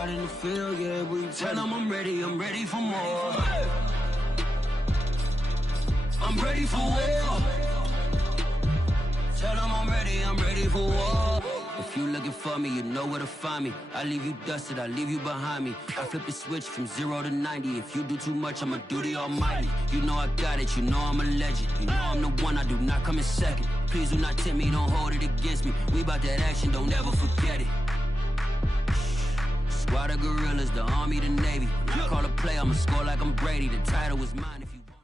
out in the field, yeah, we tell them I'm ready for more. I'm ready for war. Tell them I'm ready for war. If you looking for me, you know where to find me. I leave you dusted, I leave you behind me. I flip the switch from 0 to 90. If you do too much, I'ma do the almighty. You know I got it, you know I'm a legend. You know I'm the one, I do not come in second. Please do not tempt me, don't hold it against me. We bout that action, don't ever forget it. Squad of gorillas, the army, the navy. When I call a play, I'ma score like I'm Brady. The title was mine if you want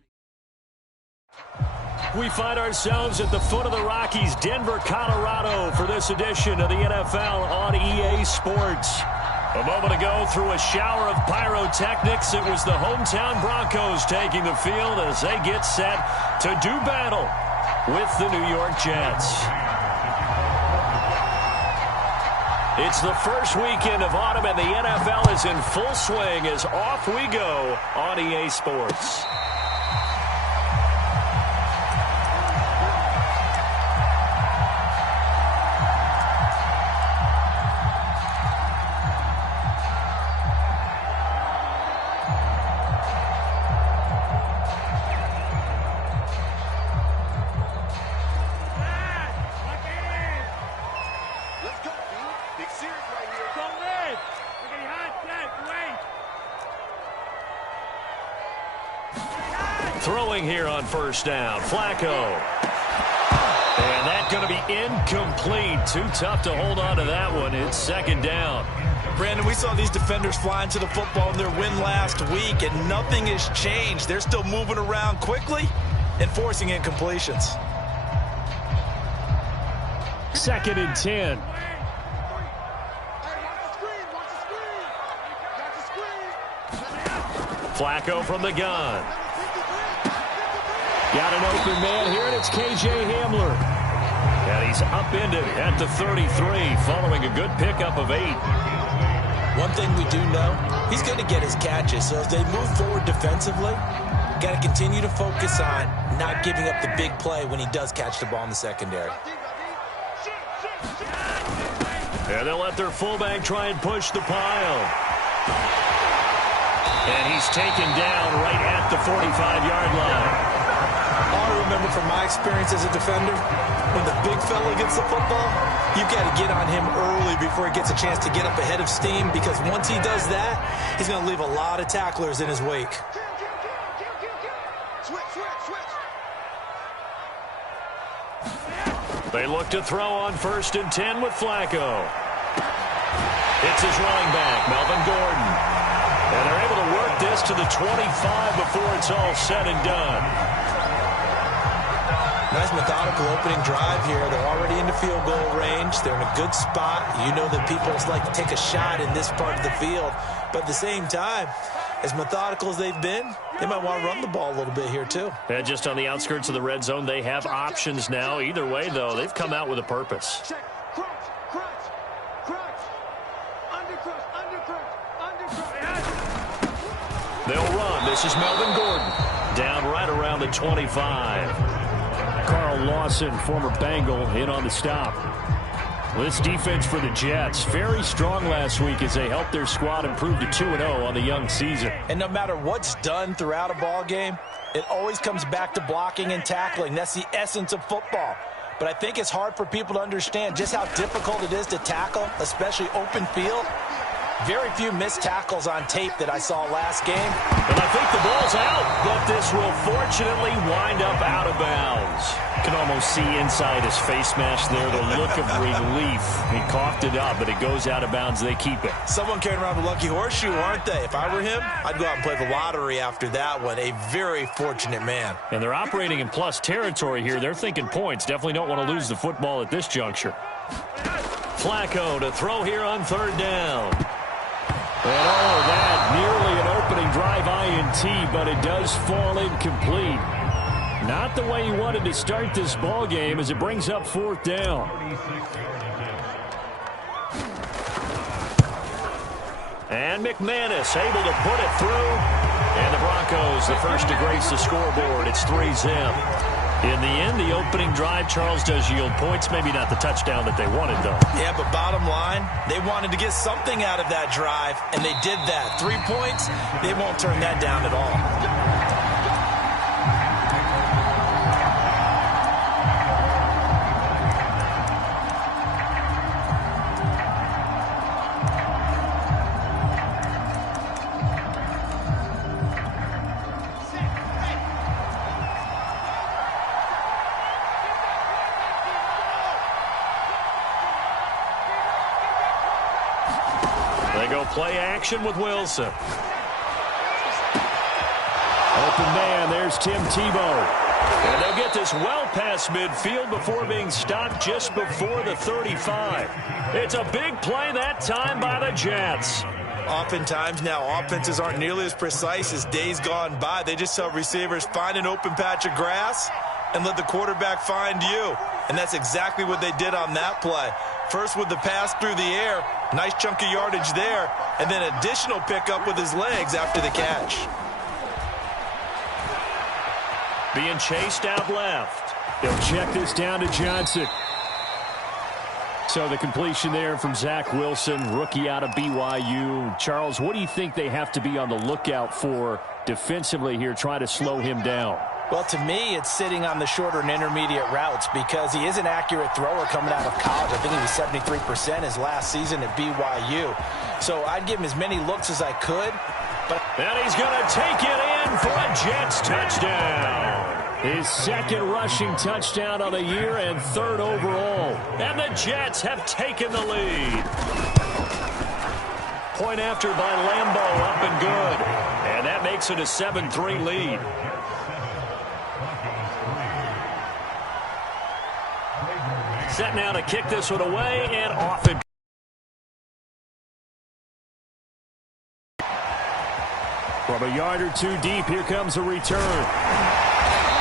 it. We find ourselves at the foot of the Rockies, Denver, Colorado, for this edition of the NFL on EA Sports. A moment ago, through a shower of pyrotechnics, it was the hometown Broncos taking the field as they get set to do battle with the New York Jets. It's the first weekend of autumn, and the NFL is in full swing as off we go on EA Sports. Throwing here on first down, Flacco. And that's going to be incomplete. Too tough to hold on to that one. It's second down. Brandon, we saw these defenders flying to the football in their win last week, and nothing has changed. They're still moving around quickly and forcing incompletions. Second and 10. Flacco from the gun. Got an open man here, and it's K.J. Hamler. And he's upended at the 33, following a good pickup of 8. One thing we do know, he's going to get his catches. So as they move forward defensively, got to continue to focus on not giving up the big play when he does catch the ball in the secondary. And they'll let their fullback try and push the pile. And he's taken down right at the 45-yard line. All I remember from my experience as a defender, when the big fella gets the football, you've got to get on him early before he gets a chance to get up ahead of steam, because once he does that, he's going to leave a lot of tacklers in his wake. They look to throw on first and 10 with Flacco. It's his running back, Melvin Gordon. And they're able to work this to the 25 before it's all said and done. Nice methodical opening drive here. They're already into field goal range. They're in a good spot. You know that people like to take a shot in this part of the field. But at the same time, as methodical as they've been, they might want to run the ball a little bit here too. Yeah, just on the outskirts of the red zone, they have options now. Either way, though, they've come out with a purpose. They'll run. This is Melvin Gordon. Down right around the 25. Carl Lawson, former Bengal, in on the stop. Well, this defense for the Jets, very strong last week as they helped their squad improve to 2-0 on the young season. And no matter what's done throughout a ball game, it always comes back to blocking and tackling. That's the essence of football. But I think it's hard for people to understand just how difficult it is to tackle, especially open field. Very few missed tackles on tape that I saw last game. And I think the ball's out, but this will fortunately wind up out of bounds. You can almost see inside his face mask there the look of relief. He coughed it up, but it goes out of bounds. They keep it. Someone carrying around the lucky horseshoe, aren't they? If I were him, I'd go out and play the lottery after that one. A very fortunate man. And they're operating in plus territory here. They're thinking points. Definitely don't want to lose the football at this juncture. Flacco to throw here on third down. And all of that, nearly an opening drive INT, but it does fall incomplete. Not the way he wanted to start this ball game as it brings up fourth down. And McManus able to put it through. And the Broncos, the first to grace the scoreboard. It's 3-0. In the end, the opening drive, Charles, does yield points. Maybe not the touchdown that they wanted, though. Yeah, but bottom line, they wanted to get something out of that drive, and they did that. 3 points, they won't turn that down at all. They go play action with Wilson. Open man, there's Tim Tebow. And they'll get this well past midfield before being stopped just before the 35. It's a big play that time by the Jets. Oftentimes now, offenses aren't nearly as precise as days gone by. They just tell receivers, find an open patch of grass and let the quarterback find you. And that's exactly what they did on that play. First with the pass through the air, nice chunk of yardage there, and then additional pickup with his legs after the catch. Being chased out left. They'll check this down to Johnson. So the completion there from Zach Wilson, rookie out of BYU. Charles, what do you think they have to be on the lookout for defensively here, trying to slow him down? Well, to me, it's sitting on the shorter and intermediate routes because he is an accurate thrower coming out of college. I think he was 73% his last season at BYU. So I'd give him as many looks as I could. And he's going to take it in for a Jets touchdown. His second rushing touchdown of the year and third overall. And the Jets have taken the lead. Point after by Lambeau, up and good. And that makes it a 7-3 lead. Set now to kick this one away, and off it. From a yard or two deep, here comes a return.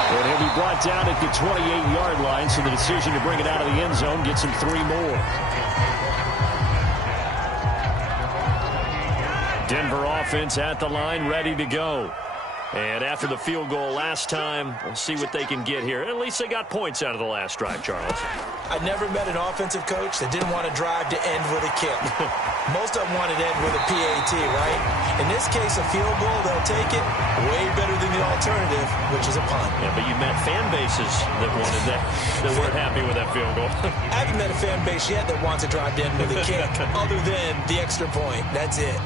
And he'll be brought down at the 28-yard line, so the decision to bring it out of the end zone gets him 3 more. Denver offense at the line, ready to go. And after the field goal last time, we'll see what they can get here. At least they got points out of the last drive, Charles. I never met an offensive coach that didn't want to drive to end with a kick. Most of them wanted to end with a PAT, right? In this case, a field goal, they'll take it way better than the alternative, which is a punt. Yeah, but you met fan bases that wanted that weren't happy with that field goal. I haven't met a fan base yet that wants to drive to end with a kick, other than the extra point. That's it.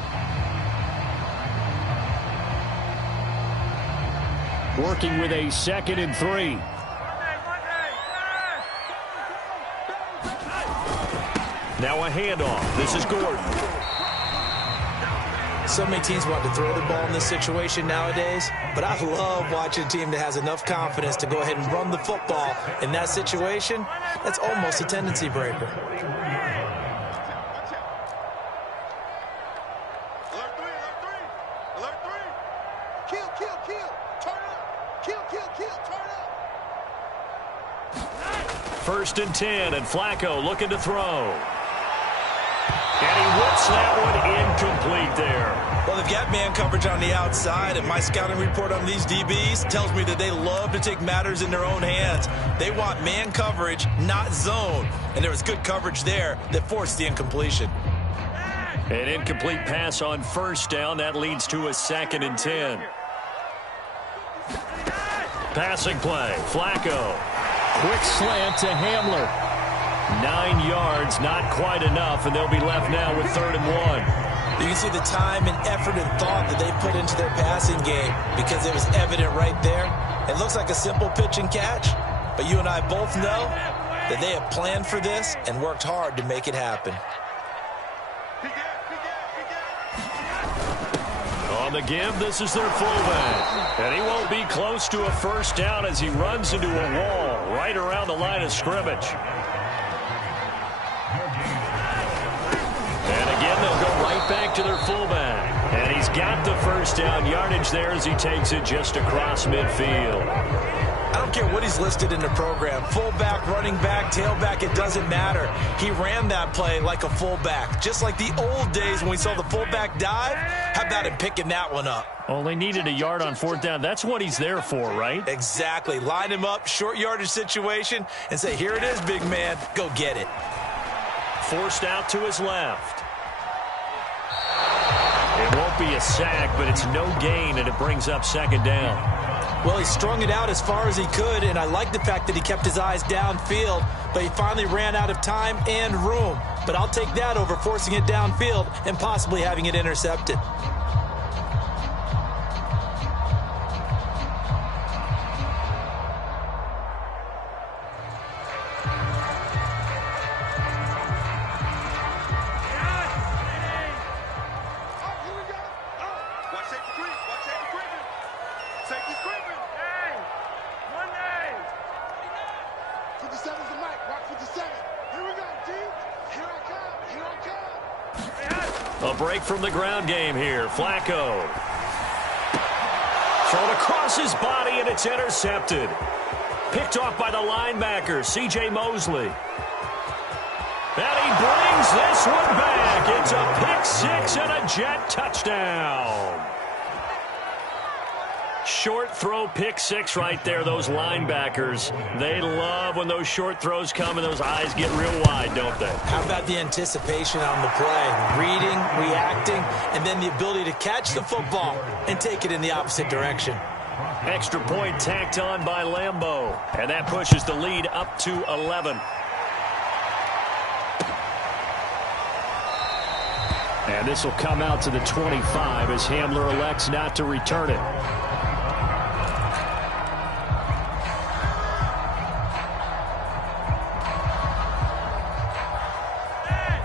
Working with a 2nd and 3. Now a handoff. This is Gordon. So many teams want to throw the ball in this situation nowadays, but I love watching a team that has enough confidence to go ahead and run the football. In that situation, that's almost a tendency breaker. First and 10, and Flacco looking to throw. And he whips that one incomplete there. Well, they've got man coverage on the outside, and my scouting report on these DBs tells me that they love to take matters in their own hands. They want man coverage, not zone. And there was good coverage there that forced the incompletion. An incomplete pass on first down. That leads to a 2nd and 10. Passing play, Flacco. Quick slant to Hamler. 9 yards, not quite enough, and they'll be left now with 3rd and 1. You can see the time and effort and thought that they put into their passing game because it was evident right there. It looks like a simple pitch and catch, but you and I both know that they have planned for this and worked hard to make it happen. On the give, this is their fullback. And he won't be close to a first down as he runs into a wall right around the line of scrimmage. And again, they'll go right back to their fullback. And he's got the first down yardage there as he takes it just across midfield. I don't don't care what he's listed in the program. Fullback, running back, tailback, it doesn't matter. He ran that play like a fullback, just like the old days when we saw the fullback dive. How about him picking that one up? Only needed a yard on fourth down. That's what he's there for, right? Exactly. Line him up, short yardage situation, and say, here it is, big man. Go get it. Forced out to his left. It won't be a sack, but it's no gain, and it brings up second down. Well, he strung it out as far as he could, and I like the fact that he kept his eyes downfield, but he finally ran out of time and room. But I'll take that over forcing it downfield and possibly having it intercepted. A break from the ground game here. Flacco. Thrown across his body, and it's intercepted. Picked off by the linebacker, C.J. Mosley. And he brings this one back. It's a pick six and a Jet touchdown. Short throw pick six right there. Those linebackers, they love when those short throws come and those eyes get real wide, don't they? How about the anticipation on the play? Reading, reacting, and then the ability to catch the football and take it in the opposite direction. Extra point tacked on by Lambeau. And that pushes the lead up to 11. And this will come out to the 25 as Hamler elects not to return it.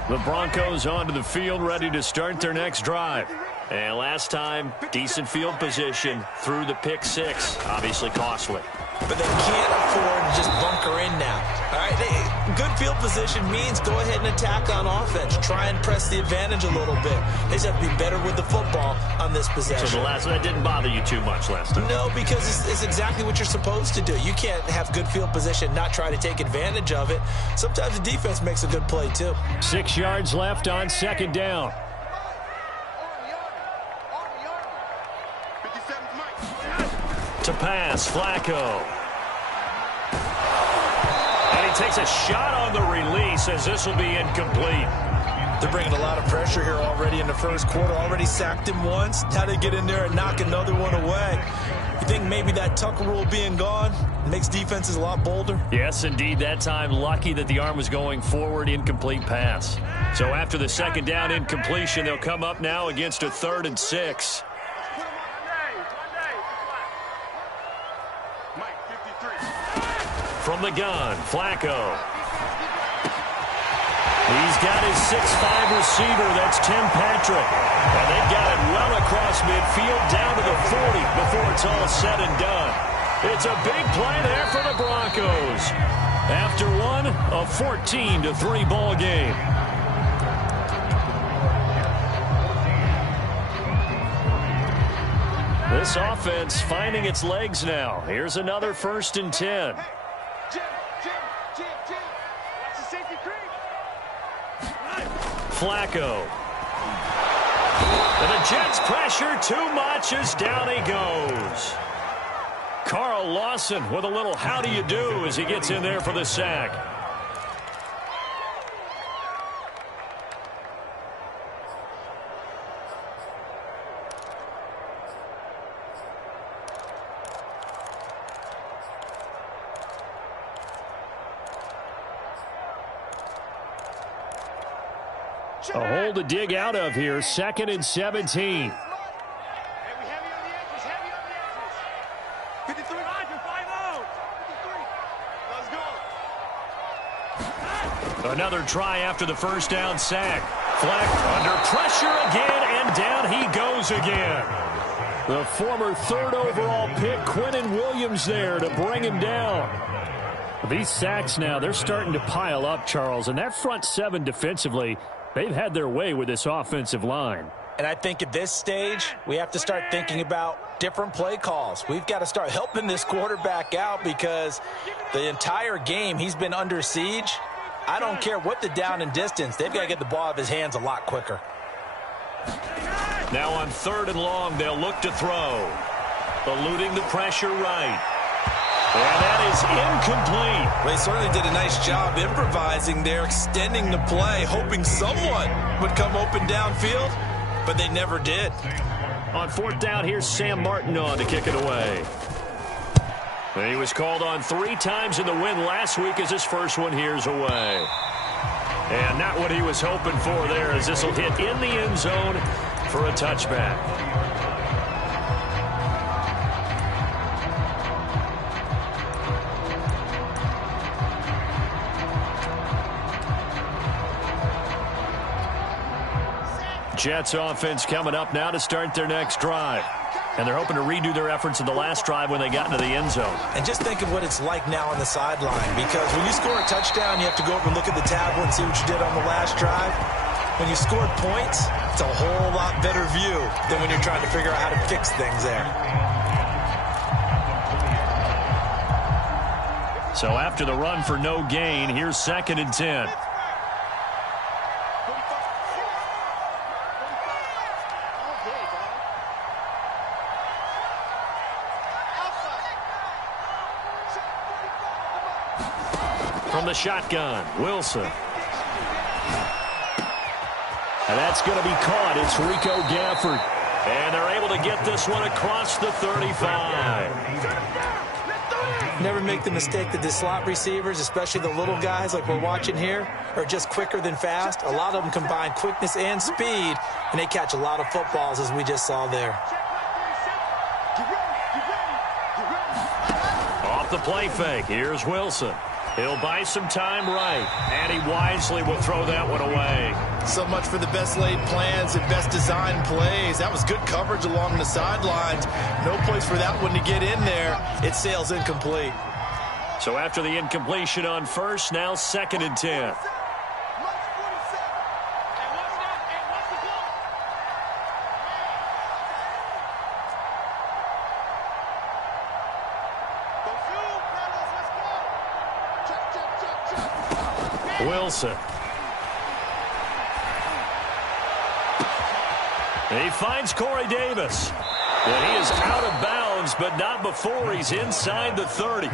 The Broncos onto the field, ready to start their next drive. And last time, decent field position through the pick six. Obviously costly. But they can't afford to just bunker in now. All right, good field position means go ahead and attack on offense. Try and press the advantage a little bit. They just have to be better with the football on this possession. So that didn't bother you too much last time? No, because it's exactly what you're supposed to do. You can't have good field position, not try to take advantage of it. Sometimes the defense makes a good play, too. 6 yards left on second down. To pass, Flacco. And he takes a shot on the release as this will be incomplete. They're bringing a lot of pressure here already in the first quarter. Already sacked him once. Now they get in there and knock another one away. You think maybe that Tucker rule being gone makes defenses a lot bolder? Yes, indeed. That time, lucky that the arm was going forward, incomplete pass. So after the second down incompletion, they'll come up now against a 3rd and 6. From the gun, Flacco. He's got his 6'5" receiver. That's Tim Patrick. And they've got it well across midfield down to the 40 before it's all said and done. It's a big play there for the Broncos. After one, a 14-3 ball game. This offense finding its legs now. Here's another 1st and 10. Flacco. And the Jets pressure too much as down he goes. Carl Lawson with a little how do you do as he gets in there for the sack. A hole to dig out of here. 2nd and 17. Another try after the first down sack. Fleck under pressure again, and down he goes again. The former 3rd overall pick, Quinnen Williams, there to bring him down. These sacks now, they're starting to pile up, Charles, and that front 7 defensively, they've had their way with this offensive line. And I think at this stage, we have to start thinking about different play calls. We've got to start helping this quarterback out because the entire game he's been under siege. I don't care what the down and distance. They've got to get the ball out of his hands a lot quicker. Now on 3rd and long, they'll look to throw. Eluding the pressure right. And that is incomplete. Well, he certainly did a nice job improvising there, extending the play, hoping someone would come open downfield, but they never did. On 4th down, here's Sam Martin on to kick it away. And he was called on 3 times in the win last week as his first one here's away. And not what he was hoping for there as this will hit in the end zone for a touchback. Jets offense coming up now to start their next drive. And they're hoping to redo their efforts in the last drive when they got into the end zone. And just think of what it's like now on the sideline, because when you score a touchdown, you have to go over and look at the tablet and see what you did on the last drive. When you scored points, it's a whole lot better view than when you're trying to figure out how to fix things there. So after the run for no gain, here's 2nd and 10. From the shotgun, Wilson. And that's going to be caught. It's Rico Gafford. And they're able to get this one across the 35. Never make the mistake that the slot receivers, especially the little guys like we're watching here, are just quicker than fast. A lot of them combine quickness and speed, and they catch a lot of footballs, as we just saw there. Off the play fake, here's Wilson. He'll buy some time right, and he wisely will throw that one away. So much for the best laid plans and best designed plays. That was good coverage along the sidelines. No place for that one to get in there. It sails incomplete. So after the incompletion on 1st, now 2nd and 10. Wilson. He finds Corey Davis. And he is out of bounds, but not before he's inside the 30.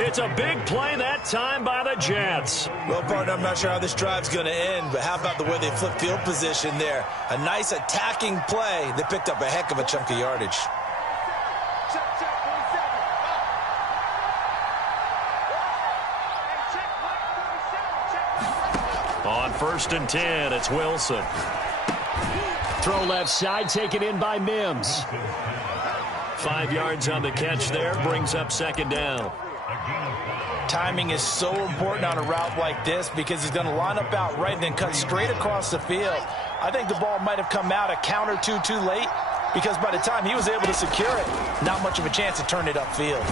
It's a big play that time by the Jets. Well, partner, I'm not sure how this drive's going to end, but how about the way they flip field position there? A nice attacking play. They picked up a heck of a chunk of yardage. On 1st and 10, it's Wilson. Throw left side, taken in by Mims. 5 yards on the catch there, brings up 2nd down. Timing is so important on a route like this because he's going to line up out right and then cut straight across the field. I think the ball might have come out a count or two too late because by the time he was able to secure it, not much of a chance to turn it upfield.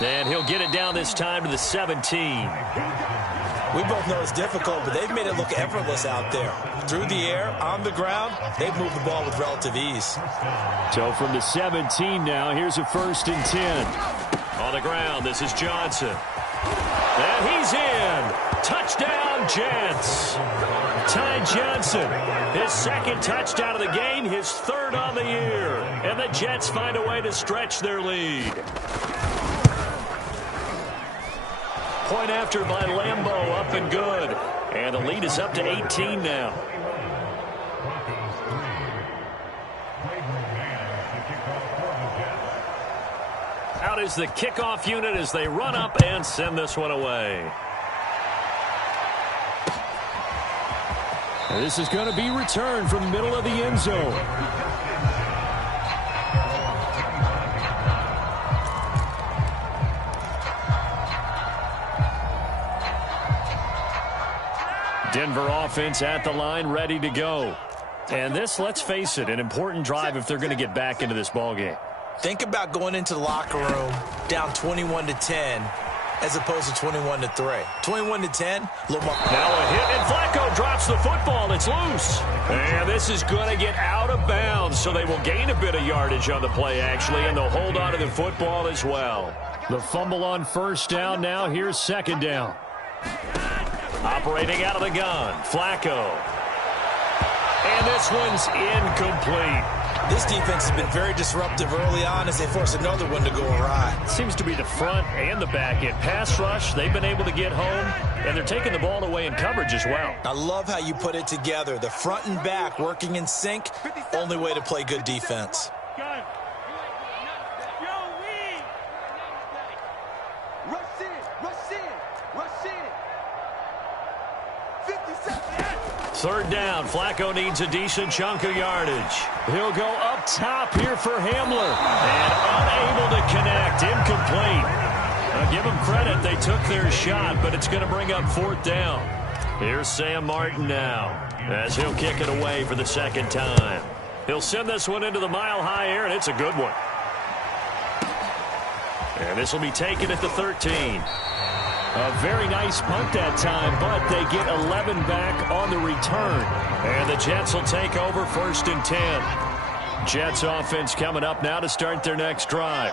And he'll get it down this time to the 17. We both know it's difficult, but they've made it look effortless out there. Through the air, on the ground, they've moved the ball with relative ease. So from the 17 now, here's a 1st and 10. On the ground, this is Johnson. And he's in. Touchdown, Jets. Ty Johnson, his 2nd touchdown of the game, his 3rd on the year. And the Jets find a way to stretch their lead. Point after by Lambeau, up and good. And the lead is up to 18 now. Out is the kickoff unit as they run up and send this one away. And this is going to be returned from the middle of the end zone. Denver offense at the line, ready to go. And this, let's face it, an important drive if they're going to get back into this ballgame. Think about going into the locker room down 21-10 as opposed to 21-3. 21-10, a little more. Now a hit, and Flacco drops the football. It's loose. And this is going to get out of bounds, so they will gain a bit of yardage on the play, actually, and they'll hold on to the football as well. The fumble on first down now. Here's second down. Operating out of the gun, Flacco. And this one's incomplete. This defense has been very disruptive early on as they force another one to go awry. Seems to be the front and the back end. Pass rush, they've been able to get home, and they're taking the ball away in coverage as well. I love how you put it together. The front and back working in sync, only way to play good defense. Third down, Flacco needs a decent chunk of yardage. He'll go up top here for Hamler. And unable to connect, incomplete. Now give them credit, they took their shot, but it's going to bring up fourth down. Here's Sam Martin now, as he'll kick it away for the second time. He'll send this one into the mile-high air, and it's a good one. And this will be taken at the 13. A very nice punt that time, but they get 11 back on the return. And the Jets will take over first and 10. Jets offense coming up now to start their next drive.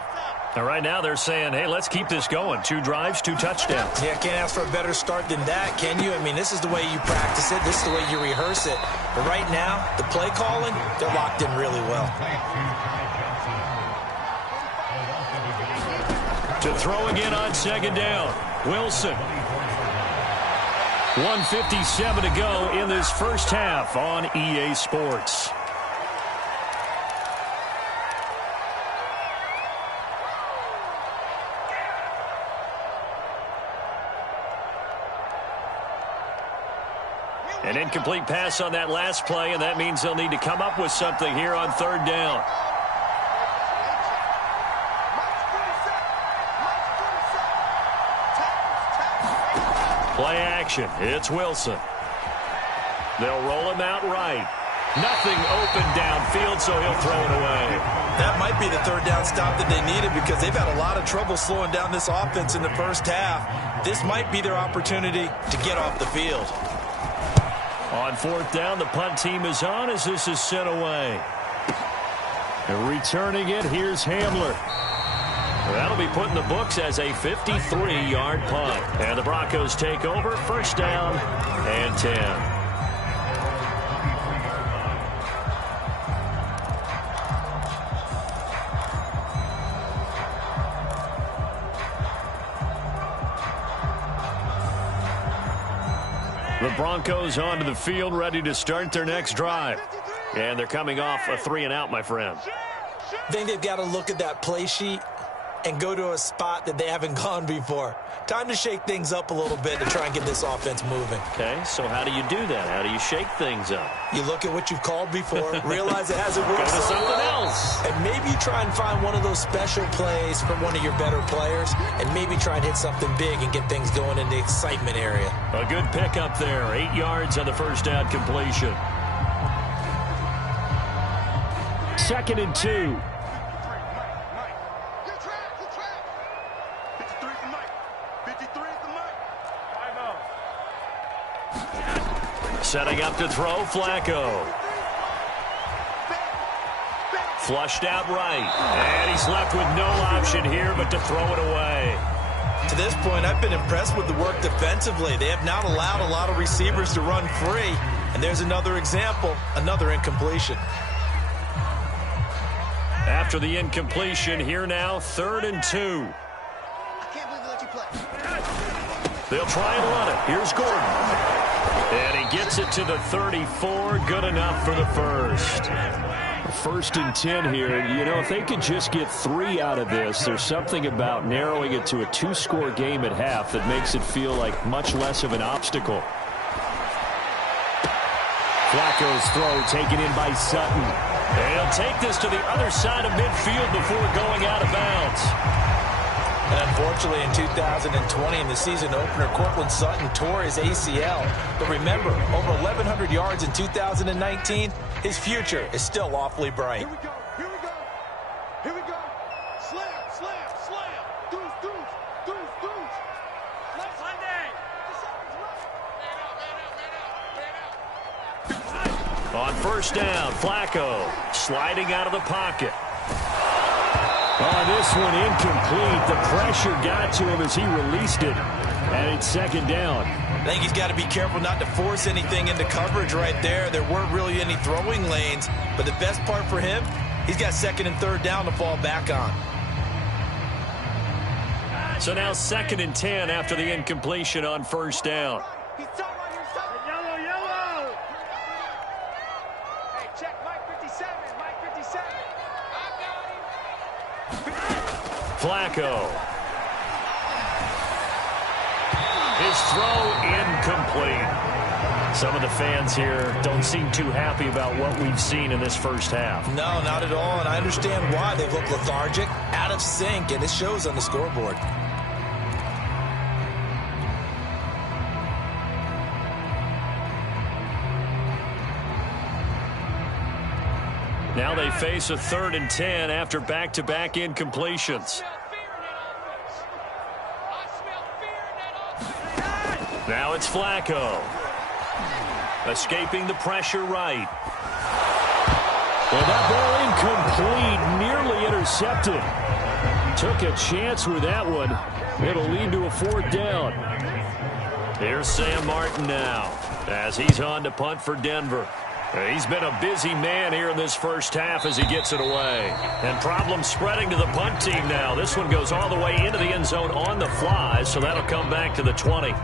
Now, right now they're saying, hey, let's keep this going. 2 drives, 2 touchdowns. Yeah, can't ask for a better start than that, can you? I mean, this is the way you practice it. This is the way you rehearse it. But right now, the play calling, they're locked in really well. To throw again on second down. Wilson. 1:57 to go in this first half on EA Sports. An incomplete pass on that last play, and that means they'll need to come up with something here on third down. Play action. It's Wilson. They'll roll him out right. Nothing open downfield, so he'll throw it away. That might be the third down stop that they needed because they've had a lot of trouble slowing down this offense in the first half. This might be their opportunity to get off the field. On fourth down, the punt team is on as this is sent away. And returning it, here's Hamler. That'll be put in the books as a 53-yard punt. And the Broncos take over, first down and 10. The Broncos onto the field, ready to start their next drive. And they're coming off a 3-and-out, my friend. I think they've got to look at that play sheet and go to a spot that they haven't gone before. Time to shake things up a little bit to try and get this offense moving. Okay, so how do you do that? How do you shake things up? You look at what you've called before, realize it hasn't worked Go to so something well, else. and maybe you try and find one of those special plays from one of your better players, and maybe try and hit something big and get things going in the excitement area. A good pickup there. 8 yards on the first down completion. 2nd and 2. Setting up to throw, Flacco. Flushed out right. And he's left with no option here but to throw it away. To this point, I've been impressed with the work defensively. They have not allowed a lot of receivers to run free. And there's another example, another incompletion. After the incompletion, here now, 3rd and 2. I can't believe they let you play. They'll try and run it. Here's Gordon. And he gets it to the 34. Good enough for the first. 1st and 10 here. You know, if they could just get 3 out of this, there's something about narrowing it to a 2-score game at half that makes it feel like much less of an obstacle. Flacco's throw taken in by Sutton. And he'll take this to the other side of midfield before going out of bounds. And unfortunately, in 2020, in the season opener, Cortland Sutton tore his ACL. But remember, over 1,100 yards in 2019, his future is still awfully bright. Here we go. Here we go. Here we go. Slam, slam, slam. Deuce, deuce, deuce, deuce. On first down, Flacco sliding out of the pocket. Oh, this one incomplete. The pressure got to him as he released it, and it's second down. I think he's got to be careful not to force anything into coverage right there. There weren't really any throwing lanes, but the best part for him, he's got second and third down to fall back on. So now 2nd and 10 after the incompletion on first down. Flacco. His throw incomplete. Some of the fans here don't seem too happy about what we've seen in this first half. No, not at all, and I understand why. They look lethargic, out of sync, and it shows on the scoreboard. Now they face a 3rd and 10 after back-to-back incompletions. Now it's Flacco. Escaping the pressure right. Well, that ball incomplete, nearly intercepted. Took a chance with that one. It'll lead to a 4th down. Here's Sam Martin now as he's on to punt for Denver. He's been a busy man here in this first half as he gets it away. And problems spreading to the punt team now. This one goes all the way into the end zone on the fly, so that'll come back to the 20.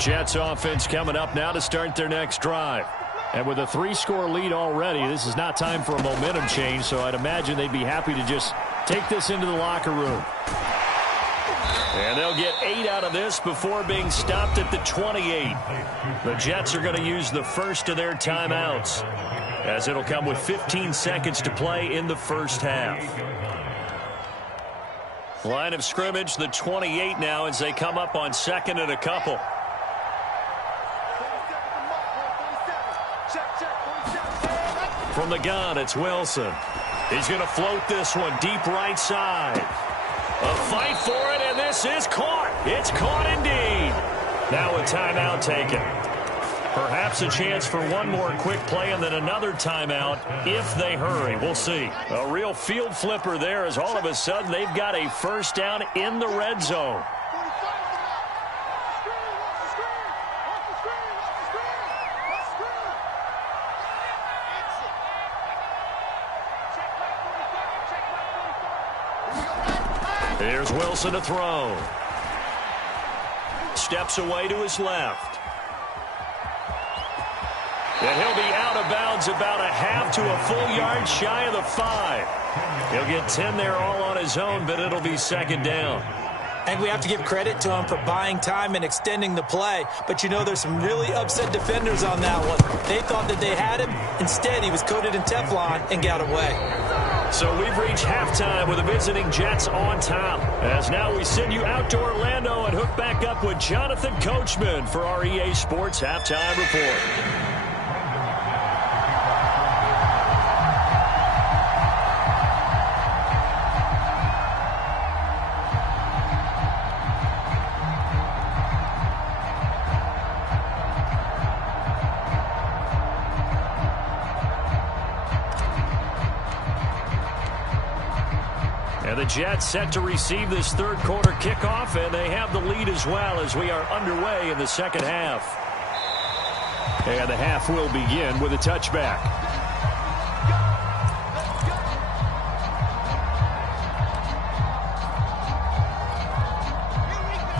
Jets offense coming up now to start their next drive. And with a 3-score lead already, this is not time for a momentum change, so I'd imagine they'd be happy to just take this into the locker room. And they'll get 8 out of this before being stopped at the 28. The Jets are going to use the first of their timeouts, as it'll come with 15 seconds to play in the first half. Line of scrimmage, the 28 now as they come up on 2nd and a couple. From the gun, it's Wilson. He's going to float this one deep right side. A fight for it, and this is caught. It's caught indeed. Now a timeout taken. Perhaps a chance for one more quick play and then another timeout if they hurry. We'll see. A real field flipper there as all of a sudden they've got a first down in the red zone. Here's Wilson to throw. Steps away to his left. And he'll be out of bounds about a half to a full yard shy of the 5. He'll get 10 there all on his own, but it'll be 2nd down. And we have to give credit to him for buying time and extending the play. But, you know, there's some really upset defenders on that one. They thought that they had him. Instead, he was coated in Teflon and got away. So we've reached halftime with the visiting Jets on top. As now we send you out to Orlando and hook back up with Jonathan Coachman for our EA Sports Halftime Report. And the Jets set to receive this third quarter kickoff, and they have the lead as well as we are underway in the second half. And the half will begin with a touchback.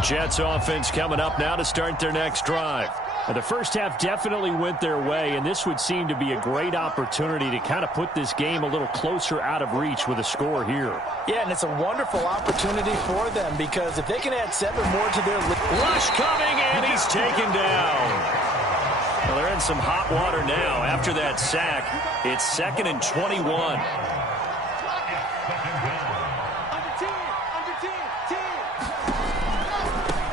Jets offense coming up now to start their next drive. And the first half definitely went their way, and this would seem to be a great opportunity to kind of put this game a little closer out of reach with a score here. Yeah, and it's a wonderful opportunity for them because if they can add 7 more to their lead. Rush coming, and he's taken down. Well, they're in some hot water now after that sack. It's 2nd and 21.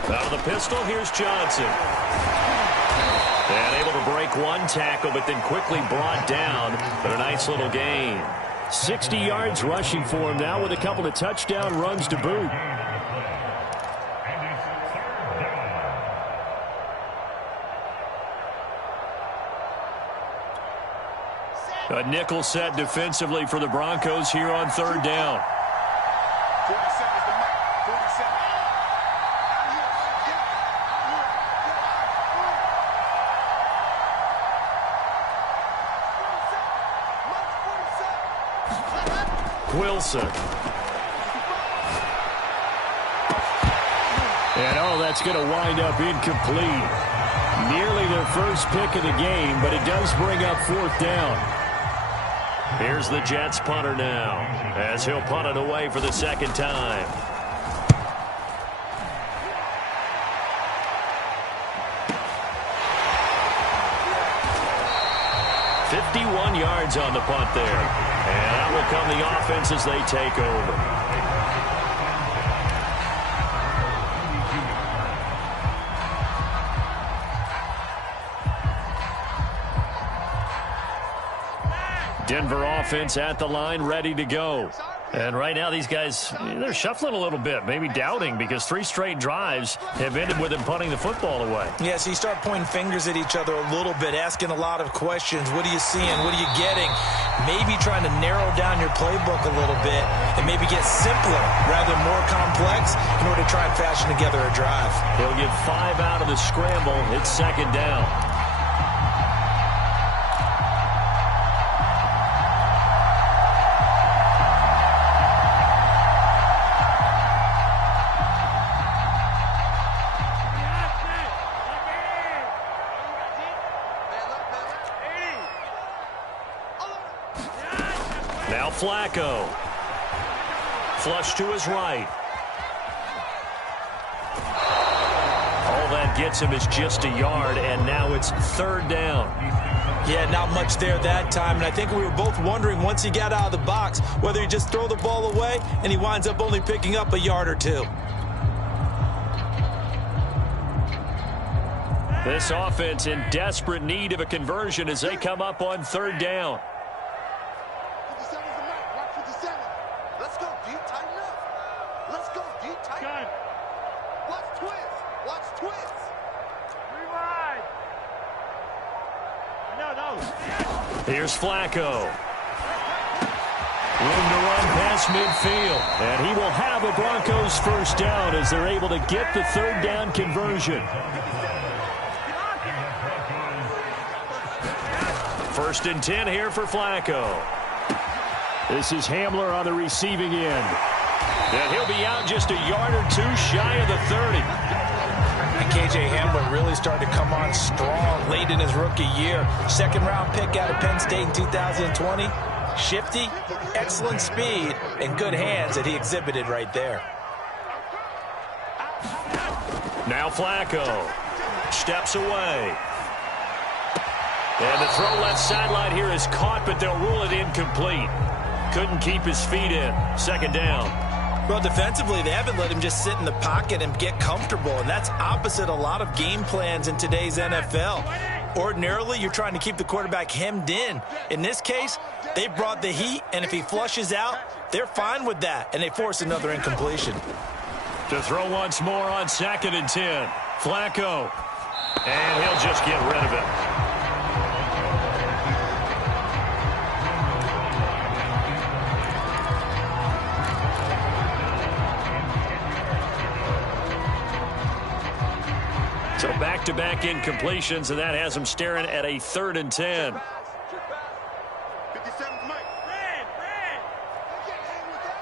Out of the pistol, here's Johnson. And able to break one tackle, but then quickly brought down. But a nice little gain. 60 yards rushing for him now with a couple of touchdown runs to boot. A nickel set defensively for the Broncos here on third down. 40 seconds to Mike. 40 seconds. Wilson. And that's going to wind up incomplete. Nearly their first pick of the game, but it does bring up fourth down. Here's the Jets punter now, as he'll punt it away for the second time. 51 yards on the punt there. And that will come the offense as they take over. Denver offense at the line, ready to go. And right now these guys, they're shuffling a little bit, maybe doubting, because 3 straight drives have ended with them punting the football away. Yeah, so you start pointing fingers at each other a little bit, asking a lot of questions. What are you seeing? What are you getting? Maybe trying to narrow down your playbook a little bit and maybe get simpler rather than more complex in order to try and fashion together a drive. He'll get 5 out of the scramble. It's second down. Now Flacco. Flush to his right. All that gets him is just a yard, and now it's third down. Yeah, not much there that time, and I think we were both wondering once he got out of the box whether he just throw the ball away and he winds up only picking up a yard or 2. This offense in desperate need of a conversion as they come up on third down. 57's the mark. Watch 57. Let's go, deep, tighten up. Let's go, deep, tighten up. Watch twist. Watch twist. Rewind. No. Here's Flacco. Room to run past midfield. And he will have a Broncos first down as they're able to get the third down conversion. First and 10 here for Flacco. This is Hamler on the receiving end. And he'll be out just a yard or 2 shy of the 30. And KJ Hamler really started to come on strong late in his rookie year. Second-round pick out of Penn State in 2020. Shifty, excellent speed, and good hands that he exhibited right there. Now Flacco steps away. And the throw left sideline here is caught, but they'll rule it incomplete. Couldn't keep his feet in. Second down. Well, defensively, they haven't let him just sit in the pocket and get comfortable, and that's opposite a lot of game plans in today's NFL. Ordinarily, you're trying to keep the quarterback hemmed in. In this case, they brought the heat, and if he flushes out, they're fine with that, and they force another incompletion. To throw once more on second and 10. Flacco. And he'll just get rid of it. So back-to-back incompletions, and that has him staring at a third and 10. 57's Mike. Red. They can't hang with us.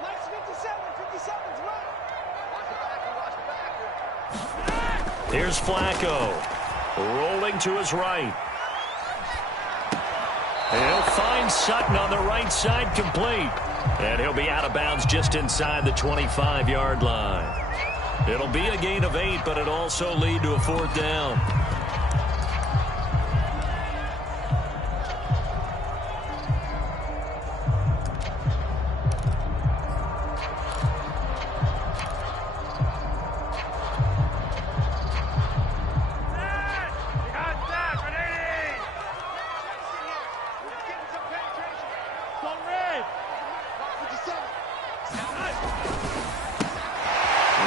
Mike's 57. 57's Mike. Watch the backer. Here's Flacco. Rolling to his right. And he'll find Sutton on the right side, complete. And he'll be out of bounds just inside the 25-yard line. It'll be a gain of 8, but it'll also lead to a fourth down.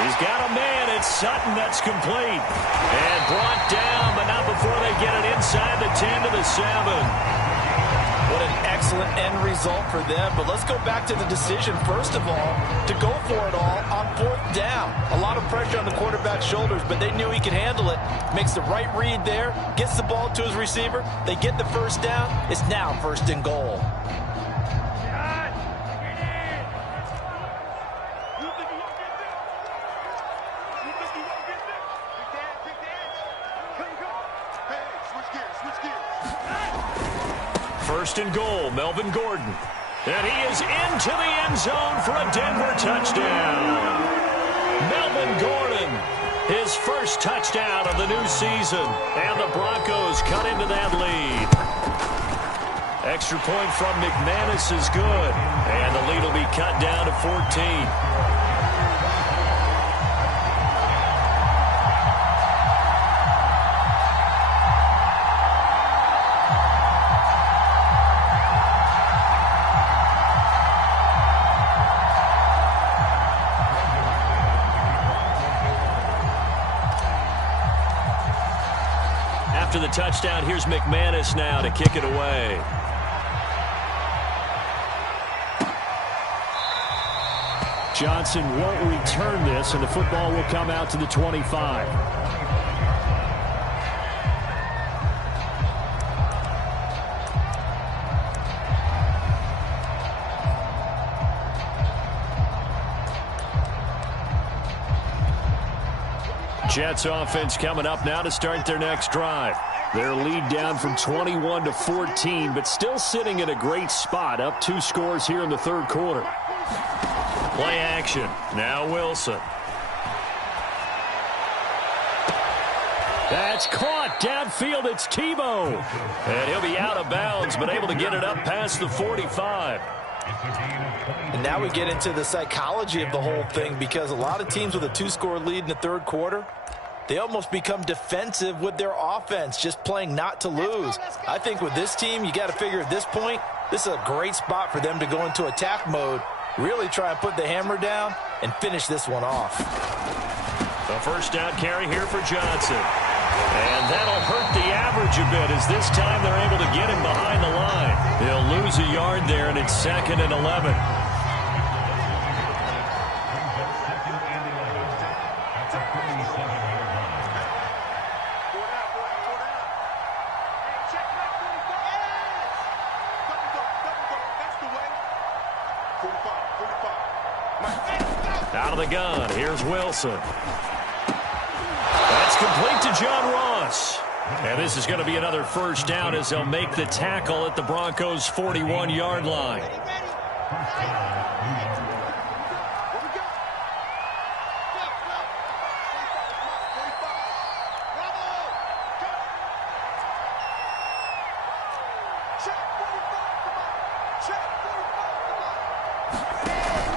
He's got a man. It's Sutton that's complete. And brought down, but not before they get it inside the 10 to the 7. What an excellent end result for them. But let's go back to the decision, first of all, to go for it all on 4th down. A lot of pressure on the quarterback's shoulders, but they knew he could handle it. Makes the right read there, gets the ball to his receiver. They get the first down. It's now 1st and goal. First and goal, Melvin Gordon. And he is into the end zone for a Denver touchdown. Melvin Gordon, his first touchdown of the new season. And the Broncos cut into that lead. Extra point from McManus is good. And the lead will be cut down to 14. After the touchdown, here's McManus now to kick it away. Johnson won't return this, and the football will come out to the 25. Jets offense coming up now to start their next drive. Their lead down from 21 to 14, but still sitting in a great spot, up 2 scores here in the 3rd quarter. Play action. Now Wilson. That's caught downfield. It's Tebow. And he'll be out of bounds, but able to get it up past the 45. And now we get into the psychology of the whole thing, because a lot of teams with a 2-score lead in the 3rd quarter, they almost become defensive with their offense, just playing not to lose. I think with this team, you got to figure at this point, this is a great spot for them to go into attack mode, really try and put the hammer down and finish this one off. The first down carry here for Johnson. And that'll hurt the average a bit, as this time they're able to get him behind the line. They'll lose a yard there, and it's 2nd and 11. Out of the gun, here's Wilson. That's complete to John Ross. And this is going to be another first down as they'll make the tackle at the Broncos' 41-yard line.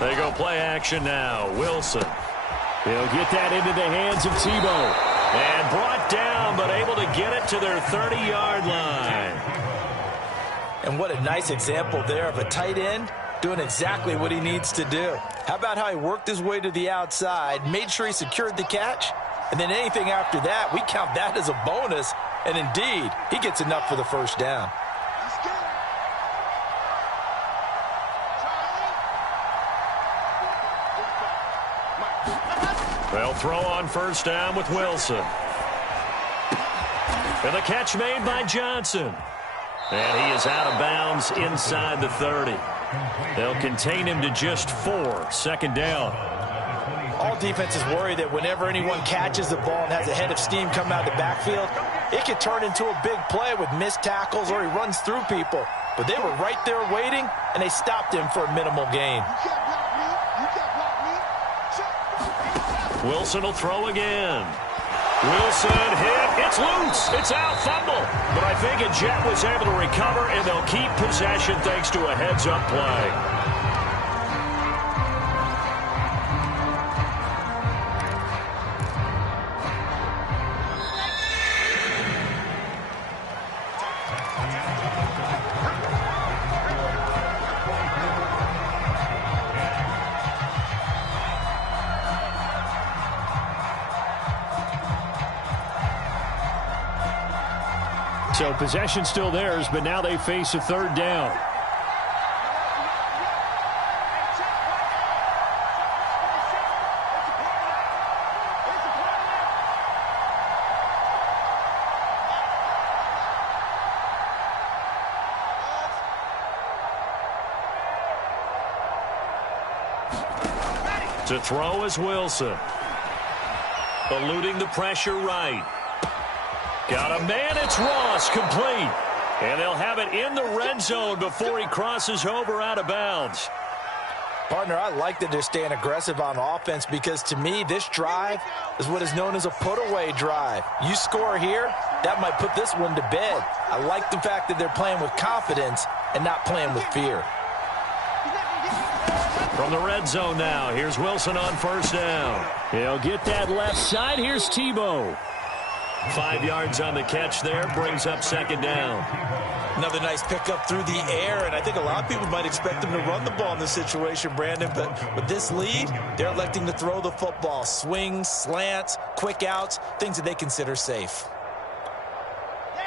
They go play action now. Wilson. He'll get that into the hands of Tebow. And brought down, but able to get it to their 30-yard line. And what a nice example there of a tight end doing exactly what he needs to do. How about how he worked his way to the outside, made sure he secured the catch, and then anything after that, we count that as a bonus. And indeed, he gets enough for the first down. They'll throw on first down with Wilson. And the catch made by Johnson. And he is out of bounds inside the 30. They'll contain him to just 4. Second down. All defenses worry that whenever anyone catches the ball and has a head of steam come out of the backfield, it can turn into a big play with missed tackles or he runs through people. But they were right there waiting, and they stopped him for a minimal gain. Wilson will throw again. Wilson hit. It's loose. It's out. Fumble. But I think a Jet was able to recover, and they'll keep possession thanks to a heads-up play. So possession still theirs, but now they face a third down. To throw is Wilson. Eluding the pressure right. Got a man, it's Ross, complete. And they'll have it in the red zone before he crosses over out of bounds. Partner, I like that they're staying aggressive on offense because to me, this drive is what is known as a put-away drive. You score here, that might put this one to bed. I like the fact that they're playing with confidence and not playing with fear. From the red zone now, here's Wilson on first down. He'll get that left side. Here's Tebow. 5 yards on the catch there, brings up second down. Another nice pickup through the air, and I think a lot of people might expect them to run the ball in this situation, Brandon, but with this lead, they're electing to throw the football. Swings, slants, quick outs, things that they consider safe.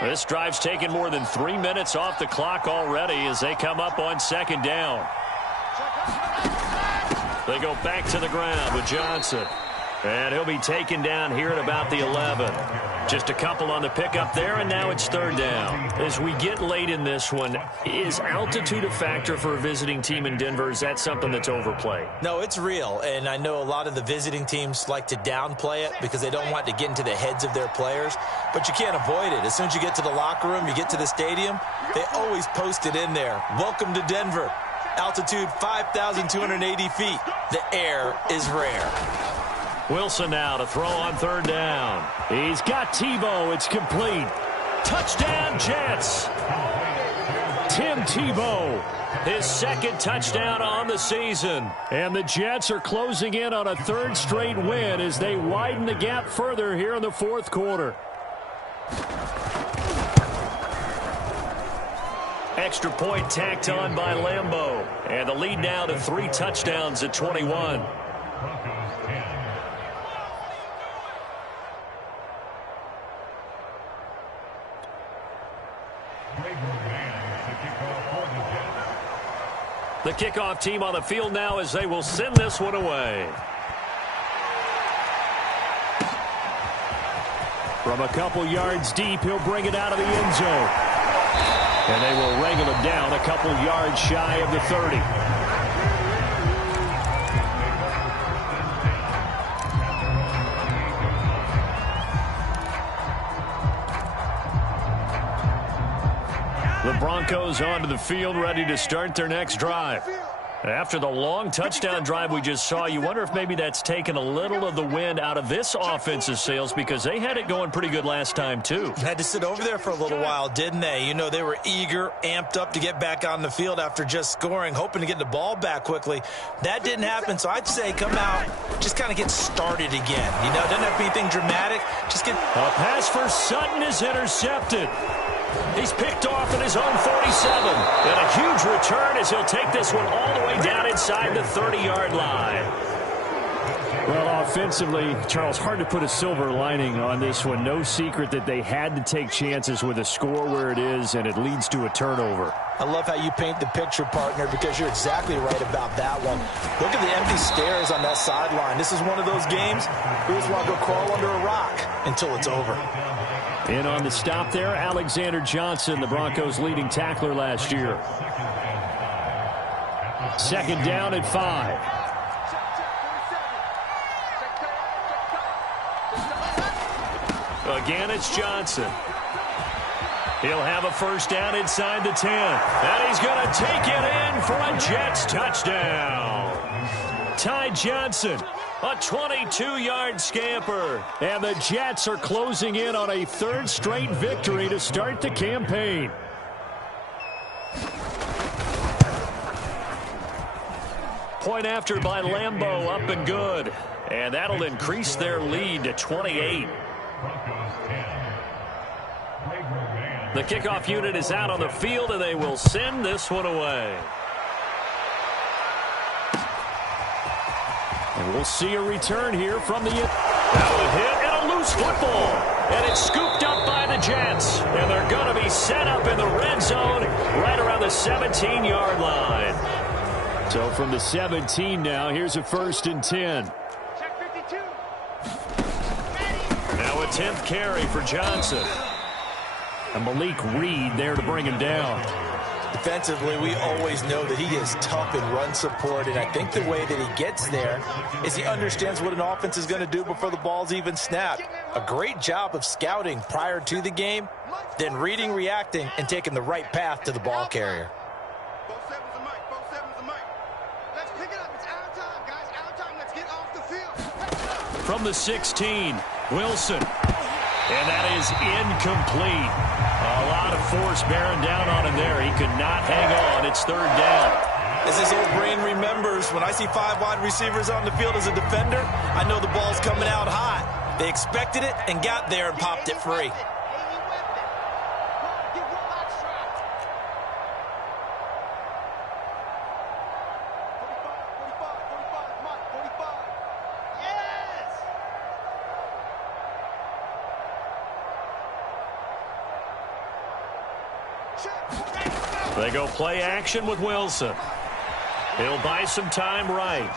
This drive's taken more than 3 minutes off the clock already as they come up on second down. They go back to the ground with Johnson. And he'll be taken down here at about the 11. Just a couple on the pickup there, and now it's third down. As we get late in this one, is altitude a factor for a visiting team in Denver? Is that something that's overplayed? No, it's real, and I know a lot of the visiting teams like to downplay it because they don't want to get into the heads of their players, but you can't avoid it. As soon as you get to the locker room, you get to the stadium, they always post it in there. Welcome to Denver. Altitude 5,280 feet. The air is rare. Wilson now to throw on third down. He's got Tebow. It's complete. Touchdown, Jets. Tim Tebow, his second touchdown on the season. And the Jets are closing in on a third straight win as they widen the gap further here in the fourth quarter. Extra point tacked on by Lambeau. And the lead now to 3 touchdowns at 21. The kickoff team on the field now as they will send this one away. From a couple yards deep, he'll bring it out of the end zone. And they will wrangle it down a couple yards shy of the 30. The Broncos onto the field, ready to start their next drive. After the long touchdown drive we just saw, you wonder if maybe that's taken a little of the wind out of this offensive sails because they had it going pretty good last time, too. Had to sit over there for a little while, didn't they? You know, they were eager, amped up to get back on the field after just scoring, hoping to get the ball back quickly. That didn't happen, so I'd say come out, just kind of get started again. You know, doesn't have to be anything dramatic. Just get... A pass for Sutton is intercepted. He's picked off at his own 47. And a huge return as he'll take this one all the way down inside the 30-yard line. Well, offensively, Charles, hard to put a silver lining on this one. No secret that they had to take chances with a score where it is, and it leads to a turnover. I love how you paint the picture, partner, because you're exactly right about that one. Look at the empty stairs on that sideline. This is one of those games we just want to go crawl under a rock until it's over. In on the stop there, Alexander Johnson, the Broncos' leading tackler last year. Second down at 5. Again, it's Johnson. He'll have a first down inside the 10. And he's going to take it in for a Jets touchdown. Ty Johnson, a 22-yard scamper. And the Jets are closing in on a third straight victory to start the campaign. Point after by Lambeau, up and good. And that'll increase their lead to 28. The kickoff unit is out on the field, and they will send this one away. And we'll see a return here from the... Now a hit and a loose football. And it's scooped up by the Jets. And they're going to be set up in the red zone right around the 17-yard line. So from the 17 now, here's a 1st and 10. Check 52. Now a 10th carry for Johnson. And Malik Reed there to bring him down. Defensively, we always know that he is tough in run support, and I think the way that he gets there is he understands what an offense is going to do before the ball's even snapped. A great job of scouting prior to the game, then reading, reacting, and taking the right path to the ball carrier. Let's pick it up. It's our time, guys. Our time. Let's get off the field. From the 16, Wilson. And that is incomplete. A lot of force bearing down on him there. He could not hang on. It's 3rd down. As his old brain remembers, when I see 5 wide receivers on the field as a defender, I know the ball's coming out hot. They expected it and got there and popped it free. They go play action with Wilson. He'll buy some time right.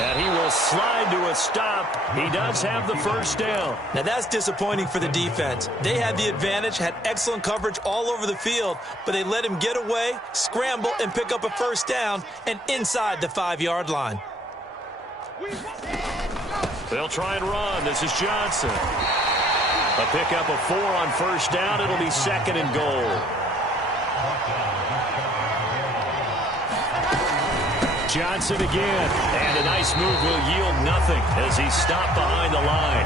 And he will slide to a stop. He does have the 1st down. Now that's disappointing for the defense. They had the advantage, had excellent coverage all over the field, but they let him get away, scramble, and pick up a 1st down and inside the 5-yard line. They'll try and run. This is Johnson. A pickup of 4 on 1st down. It'll be 2nd and goal. Johnson again, and a nice move will yield nothing as he's stopped behind the line.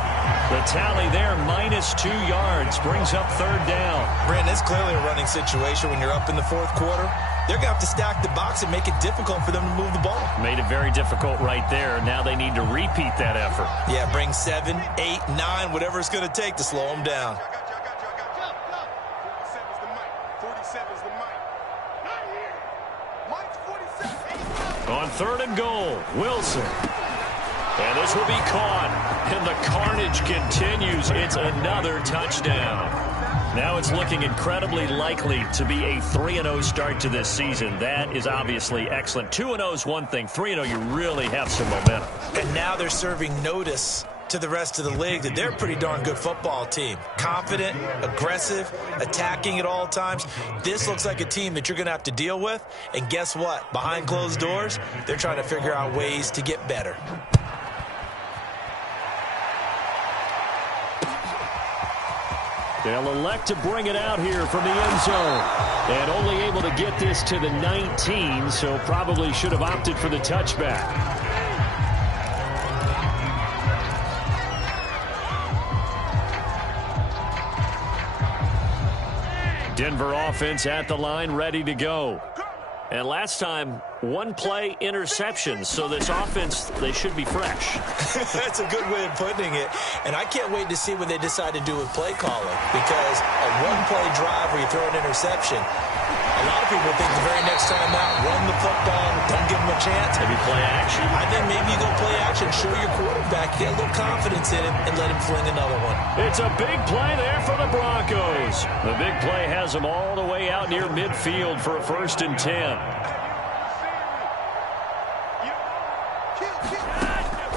The tally there, -2 yards, brings up 3rd down. Brandon, it's clearly a running situation when you're up in the 4th quarter. They're going to have to stack the box and make it difficult for them to move the ball. Made it very difficult right there. Now they need to repeat that effort. Yeah, bring 7, 8, 9, whatever it's going to take to slow them down. On 3rd and goal, Wilson. And this will be caught. And the carnage continues. It's another touchdown. Now it's looking incredibly likely to be a 3-0 start to this season. That is obviously excellent. 2-0 is one thing. 3-0, you really have some momentum. And now they're serving notice to the rest of the league that they're a pretty darn good football team. Confident, aggressive, attacking at all times. This looks like a team that you're going to have to deal with. And guess what? Behind closed doors, they're trying to figure out ways to get better. They'll elect to bring it out here from the end zone. And only able to get this to the 19, so probably should have opted for the touchback. Denver offense at the line, ready to go. And last time, 1-play interception. So this offense, they should be fresh. That's a good way of putting it. And I can't wait to see what they decide to do with play calling. Because a 1-play drive where you throw an interception, a lot of people think the very next time out, run the football, don't give them a chance. Maybe play action. I think maybe you go play action, show your quarterback, get a little confidence in him, and let him fling another one. It's a big play there for the Broncos. The big play has them all the way out near midfield for a 1st and 10.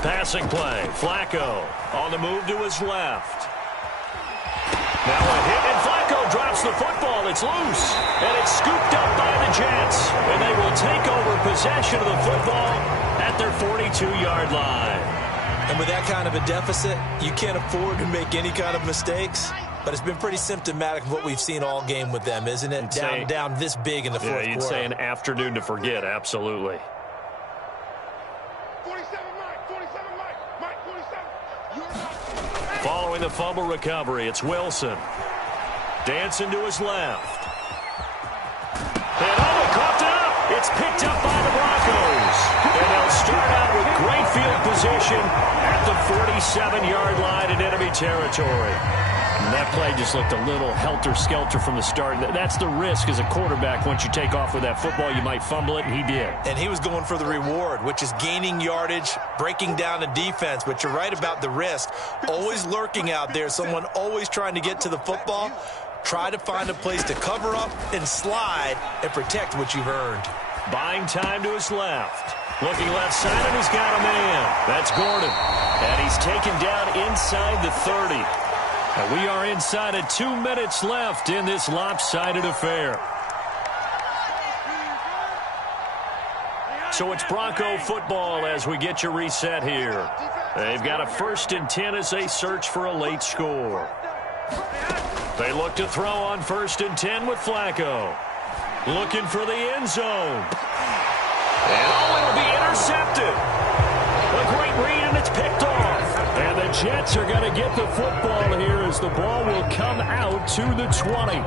Passing play, Flacco on the move to his left. Now a hit, and Flacco drops the football. It's loose, and it's scooped up by the Jets. And they will take over possession of the football at their 42-yard line. And with that kind of a deficit, you can't afford to make any kind of mistakes. But it's been pretty symptomatic of what we've seen all game with them, isn't it? Down this big in the fourth quarter. Yeah, you'd say an afternoon to forget, absolutely. 47, Mike, 47. Following the fumble recovery, it's Wilson. Dancing to his left. And they coughed it up. It's picked up by the Broncos. And they'll start out with great field position at the 47-yard line in enemy territory. And that play just looked a little helter-skelter from the start. That's the risk as a quarterback. Once you take off with that football, you might fumble it, and he did. And he was going for the reward, which is gaining yardage, breaking down the defense. But you're right about the risk. Always lurking out there, someone always trying to get to the football. Try to find a place to cover up and slide and protect what you've earned. Buying time to his left. Looking left side, and he's got a man. That's Gordon. And he's taken down inside the 30. And we are inside of 2 minutes left in this lopsided affair. So it's Bronco football as we get you reset here. They've got a 1st and 10 as they search for a late score. They look to throw on 1st and 10 with Flacco. Looking for the end zone. And it'll be intercepted. A great read, and it's picked off. And the Jets are going to get the football here as the ball will come out to the 20.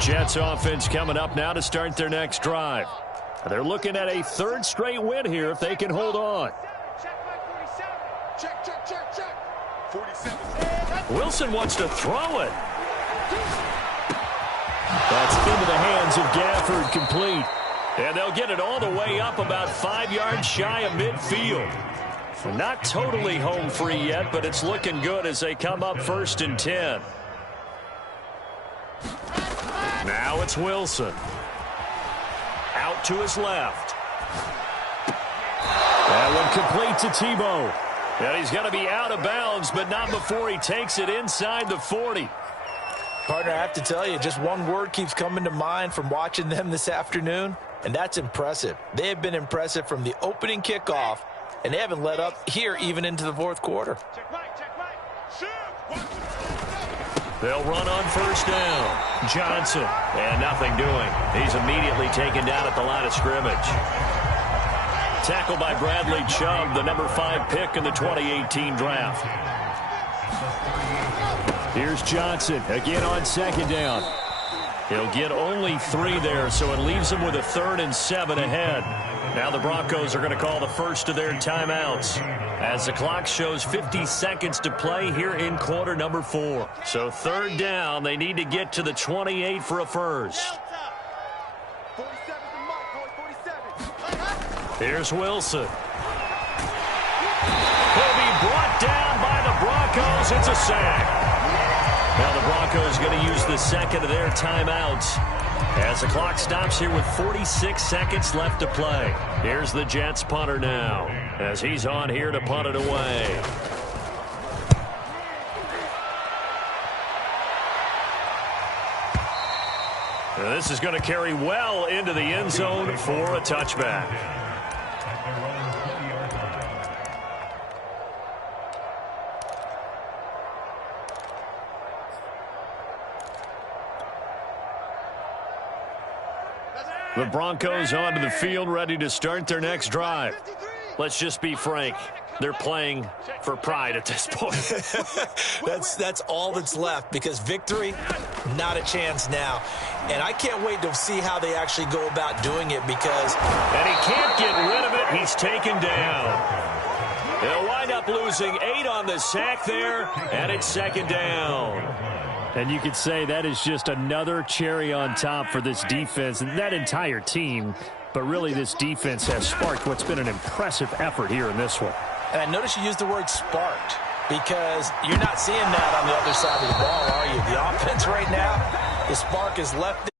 Jets offense coming up now to start their next drive. They're looking at a 3rd straight win here if they can hold on. Check, check, check, check. 47. Wilson wants to throw it. That's into the hands of Gafford, complete. And they'll get it all the way up about 5 yards shy of midfield. Not totally home free yet, but it's looking good as they come up 1st and 10. Now it's Wilson. Out to his left. That one complete to Tebow. And he's going to be out of bounds, but not before he takes it inside the 40. Partner, I have to tell you, just one word keeps coming to mind from watching them this afternoon, and that's impressive. They have been impressive from the opening kickoff, and they haven't let up here even into the 4th quarter. They'll run on 1st down. Johnson, and nothing doing. He's immediately taken down at the line of scrimmage. Tackled by Bradley Chubb, the number 5 pick in the 2018 draft. Here's Johnson again on 2nd down. He'll get only 3 there, so it leaves him with a 3rd and 7 ahead. Now the Broncos are going to call the first of their timeouts as the clock shows 50 seconds to play here in quarter number 4. So 3rd down, they need to get to the 28 for a first. Here's Wilson. He'll be brought down by the Broncos. It's a sack. Now the Broncos going to use the 2nd of their timeouts as the clock stops here with 46 seconds left to play. Here's the Jets punter now as he's on here to punt it away. And this is going to carry well into the end zone for a touchback. The Broncos onto the field, ready to start their next drive. Let's just be frank. They're playing for pride at this point. That's all that's left, because victory, not a chance now. And I can't wait to see how they actually go about doing it, because... And he can't get rid of it. He's taken down. They'll wind up losing 8 on the sack there, and it's 2nd down. And you could say that is just another cherry on top for this defense and that entire team. But really, this defense has sparked what's been an impressive effort here in this one. And I notice you use the word sparked, because you're not seeing that on the other side of the ball, are you? The offense right now, the spark is left.